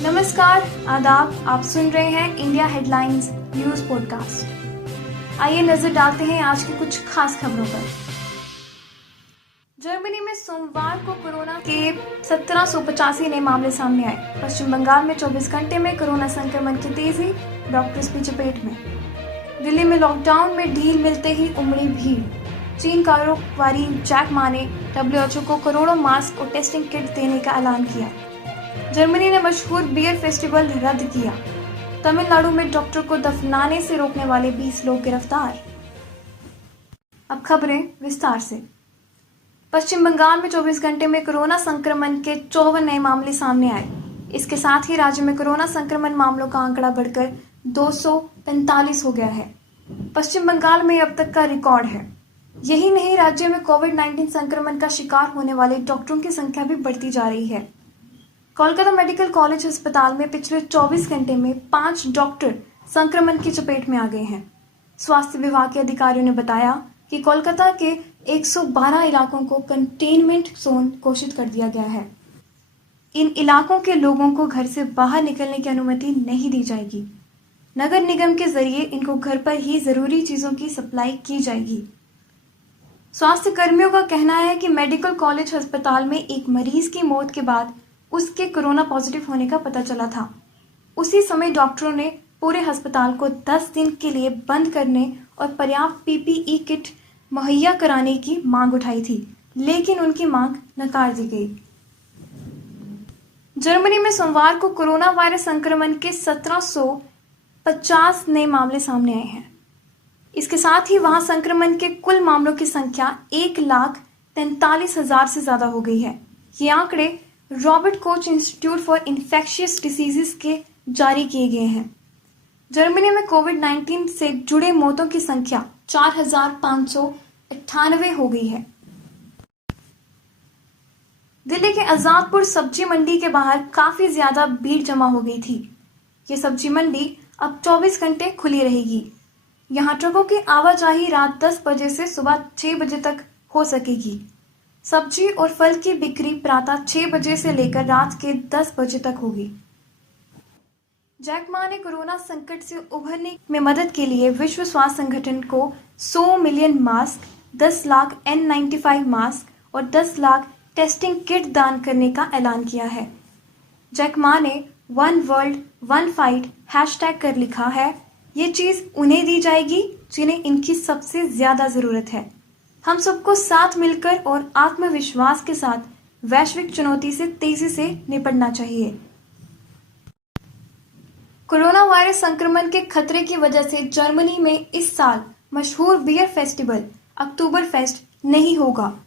नमस्कार, आदाब। आप सुन रहे हैं इंडिया हेडलाइंस न्यूज पॉडकास्ट। आइए नजर डालते हैं आज की कुछ खास खबरों पर। जर्मनी में सोमवार को कोरोना के 1785 नए मामले सामने आए। पश्चिम बंगाल में 24 घंटे में कोरोना संक्रमण की तेजी, डॉक्टर्स की चपेट में। दिल्ली में लॉकडाउन में ढील मिलते ही उमड़ी भीड़। चीन कारोबारी जैक मा ने WHO को करोड़ों मास्क और टेस्टिंग किट देने का ऐलान किया। जर्मनी ने मशहूर बियर फेस्टिवल रद्द किया। तमिलनाडु में डॉक्टर को दफनाने से रोकने वाले 20 लोग गिरफ्तार। अब खबरें विस्तार से। पश्चिम बंगाल में 24 घंटे में कोरोना संक्रमण के 54 नए मामले सामने आए। इसके साथ ही राज्य में कोरोना संक्रमण मामलों का आंकड़ा बढ़कर 245 हो गया है। पश्चिम बंगाल में अब तक का रिकॉर्ड है। यही नहीं, राज्य में कोविड-19 संक्रमण का शिकार होने वाले डॉक्टरों की संख्या भी बढ़ती जा रही है। कोलकाता मेडिकल कॉलेज अस्पताल में पिछले 24 घंटे में 5 डॉक्टर संक्रमण की चपेट में आ गए हैं। स्वास्थ्य विभाग के अधिकारियों ने बताया कि कोलकाता के 112 इलाकों को कंटेनमेंट जोन घोषित कर दिया गया है। इन इलाकों के लोगों को घर से बाहर निकलने की अनुमति नहीं दी जाएगी। नगर निगम के जरिए इनको घर पर ही जरूरी चीजों की सप्लाई की जाएगी। स्वास्थ्य कर्मियों का कहना है कि मेडिकल कॉलेज अस्पताल में एक मरीज की मौत के बाद उसके कोरोना पॉजिटिव होने का पता चला था। उसी समय डॉक्टरों ने पूरे अस्पताल को 10 दिन के लिए बंद करने और पर्याप्त PPE किट मुहैया कराने की मांग उठाई थी, लेकिन उनकी मांग नकार दी गई। जर्मनी में सोमवार को कोरोना वायरस संक्रमण के 1750 नए मामले सामने आए हैं। इसके साथ ही वहां संक्रमण के कुल मामलों की संख्या 1,43,000 से ज्यादा हो गई है। ये आंकड़े Robert Koch institute for infectious diseases के जारी किए गए हैं। जर्मनी में कोविड-19 से जुड़े मौतों की संख्या 4,598 हो गई है। दिल्ली के आजादपुर सब्जी मंडी के बाहर काफी ज्यादा भीड़ जमा हो गई थी। ये सब्जी मंडी अब 24 घंटे खुली रहेगी। यहाँ ट्रकों की आवाजाही रात 10 बजे से सुबह 6 बजे तक हो सकेगी। सब्जी और फल की बिक्री प्रातः 6 बजे से लेकर रात के 10 बजे तक होगी। जैक मा ने कोरोना संकट से उभरने में मदद के लिए विश्व स्वास्थ्य संगठन को 100 million mask, 10 lakh N95 mask और 10 लाख टेस्टिंग किट दान करने का ऐलान किया है। जैक मा ने one world one fight hashtag कर लिखा है, ये चीज उन्हें दी जाएगी जिन्हें इनकी सबसे ज्यादा जरूरत है। हम सबको साथ मिलकर और आत्मविश्वास के साथ वैश्विक चुनौती से तेजी से निपटना चाहिए। कोरोना वायरस संक्रमण के खतरे की वजह से जर्मनी में इस साल मशहूर बियर फेस्टिवल अक्टूबर फेस्ट नहीं होगा।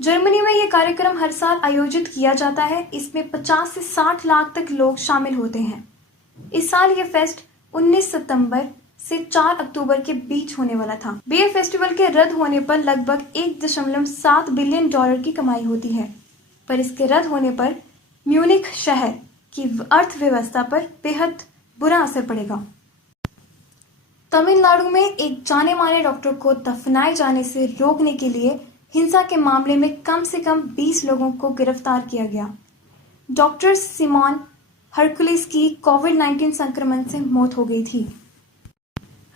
जर्मनी में यह कार्यक्रम हर साल आयोजित किया जाता है। इसमें 50 से 60 लाख तक लोग शामिल होते हैं। इस साल यह फेस्ट 19 सितंबर से 4 अक्टूबर के बीच होने वाला था। बियर फेस्टिवल के रद्द होने पर लगभग $1.7 बिलियन की कमाई होती है, पर इसके रद्द होने पर म्यूनिख शहर की अर्थव्यवस्था पर बेहद बुरा असर पड़ेगा। तमिलनाडु में एक जाने माने डॉक्टर को दफनाए जाने से रोकने के लिए हिंसा के मामले में कम से कम 20 लोगों को गिरफ्तार किया गया। डॉक्टर सिमोन हरकुलिस की कोविड-19 संक्रमण से मौत हो गई थी।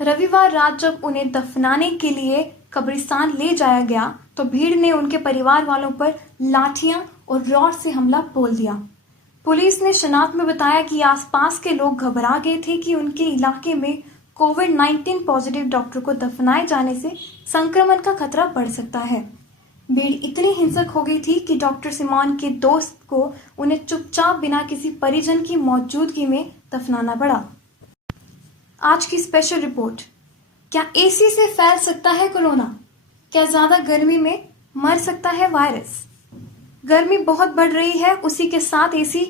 रविवार रात जब उन्हें दफनाने के लिए कब्रिस्तान ले जाया गया तो भीड़ ने उनके परिवार वालों पर लाठियां और रॉड से हमला बोल दिया। पुलिस ने शनाख्त में बताया कि आसपास के लोग घबरा गए थे कि उनके इलाके में कोविड-19 पॉजिटिव डॉक्टर को दफनाए जाने से संक्रमण का खतरा बढ़ सकता है। भीड़ इतनी हिंसक हो गई थी कि डॉक्टर सिमोन के दोस्त को उन्हें चुपचाप बिना किसी परिजन की मौजूदगी में दफनाना पड़ा। आज की स्पेशल रिपोर्ट। क्या AC से फैल सकता है कोरोना? क्या ज्यादा गर्मी में मर सकता है वायरस? गर्मी बहुत बढ़ रही है, उसी के साथ AC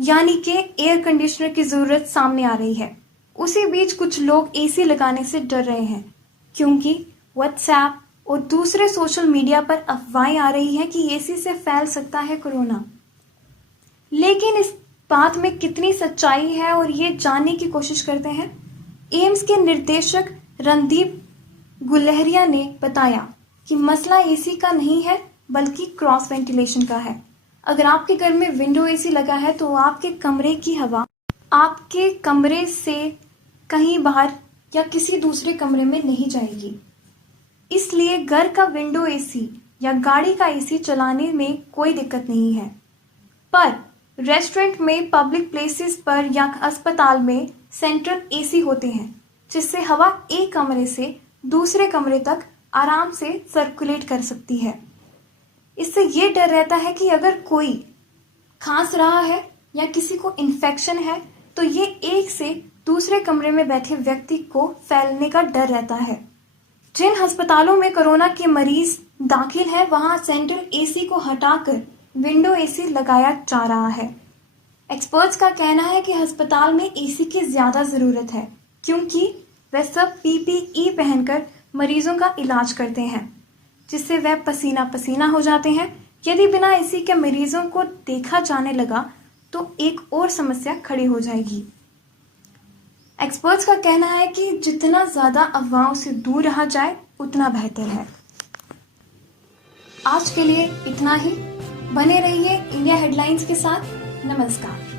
यानी कि एयर कंडीशनर की जरूरत सामने आ रही है। उसी बीच कुछ लोग AC लगाने से डर रहे हैं क्योंकि WhatsApp और दूसरे सोशल मीडिया पर अफवाहें आ रही हैं कि AC से फैल सकता है कोरोना। लेकिन इस बात में कितनी सच्चाई है और ये जानने की कोशिश करते हैं। एम्स के निर्देशक रणदीप गुलेरिया ने बताया कि मसला AC का नहीं है बल्कि क्रॉस वेंटिलेशन का है। अगर आपके घर में विंडो एसी लगा है तो आपके कमरे की हवा आपके कमरे से कहीं बाहर या किसी दूसरे कमरे में नहीं जाएगी। इसलिए घर का विंडो एसी या गाड़ी का एसी चलाने में कोई दिक्कत नहीं है। पर रेस्टोरेंट में, पब्लिक प्लेसेस पर या अस्पताल में सेंट्रल एसी होते हैं, जिससे हवा एक कमरे से दूसरे कमरे तक आराम से सर्कुलेट कर सकती है। इससे ये डर रहता है कि अगर कोई खांस रहा है या किसी को इन्फेक्शन है तो ये एक से दूसरे कमरे में बैठे व्यक्ति को फैलने का डर रहता है। जिन अस्पतालों में कोरोना के मरीज दाखिल है वहां सेंट्रल एसी को हटाकर विंडो एसी लगाया जा रहा है। एक्सपर्ट्स का कहना है कि अस्पताल में एसी की ज्यादा जरूरत है, क्योंकि वह सब पीपीई पहनकर मरीजों का इलाज करते हैं, जिससे वह पसीना पसीना हो जाते हैं। यदि बिना एसी के मरीजों को देखा जाने लगा तो एक और समस्या खड़ी हो जाएगी। एक्सपर्ट्स का कहना है कि जितना ज्यादा अफवाहों से दूर रहा जाए उतना बेहतर है। आज के लिए इतना ही। बने रहिए इंडिया हेडलाइंस के साथ। नमस्कार।